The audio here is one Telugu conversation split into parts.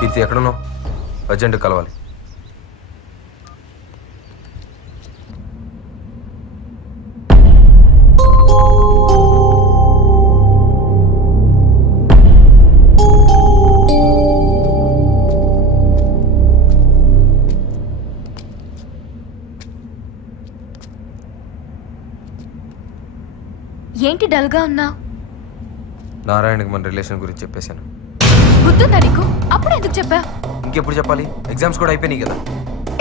కీర్తి ఎక్కడున్నావు? అర్జెంట్ కలవాలి. ఏంటి డల్గా ఉన్నావు? నారాయణకి మన రిలేషన్ గురించి చెప్పేశాను. గుర్తుందా నీకు? అప్పుడు ఎందుకు చెప్పా? ఇంకెప్పుడు చెప్పాలి? ఎగ్జామ్స్ కూడా అయిపోయినాయి కదా.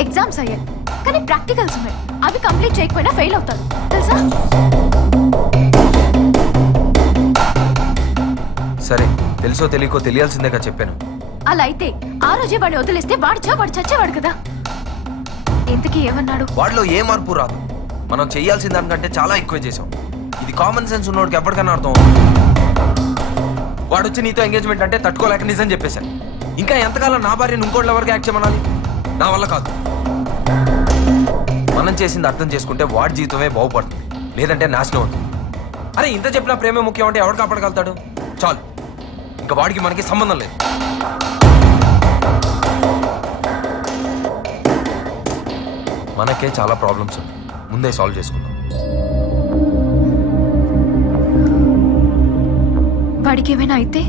ఎగ్జామ్స్ అయ్యాయి కానీ ప్రాక్టికల్స్ ఉన్నాయి. అవి కంప్లీట్ చేయకపోయినా ఫెయిల్ అవుతారు తెలుసా? సరే, తెలుసో తెలియకో తెలియాల్సిందేగా చెప్పాను. అలా అయితే ఆ రోజే వాడిని వదిలేస్తే వాడు చచ్చేవాడు కదా. ఇంతకీ ఏమన్నాడు? వాడిలో ఏ మార్పు రాదు. మనం చేయాల్సిన దానికంటే చాలా ఎక్కువ చేసాం. ఇది కామన్ సెన్స్ ఉన్నోడికి ఎప్పటికైనా అర్థం. వాడు వచ్చి నీతో ఎంగేజ్మెంట్ అంటే తట్టుకోలేక నిజం చెప్పేశాను. ఇంకా ఎంతకాలం నా భార్యను ఇంకోటి ఎవరికి యాక్ట్ చేయమనాలి? నా వల్ల కాదు. మనం చేసింది అర్థం చేసుకుంటే వాడి జీవితమే బాగుపడుతుంది, లేదంటే నాశనం అవుతుంది. అరే ఇంత చెప్పినా ప్రేమే ముఖ్యం అంటే ఎవడు కాపాడగలుగుతాడు? చాలు, ఇంకా వాడికి మనకి సంబంధం లేదు. మనకే చాలా ప్రాబ్లమ్స్ ఉన్నాయి, ముందే సాల్వ్ చేసుకుందాం. వాడికి ఏమైనా అయితే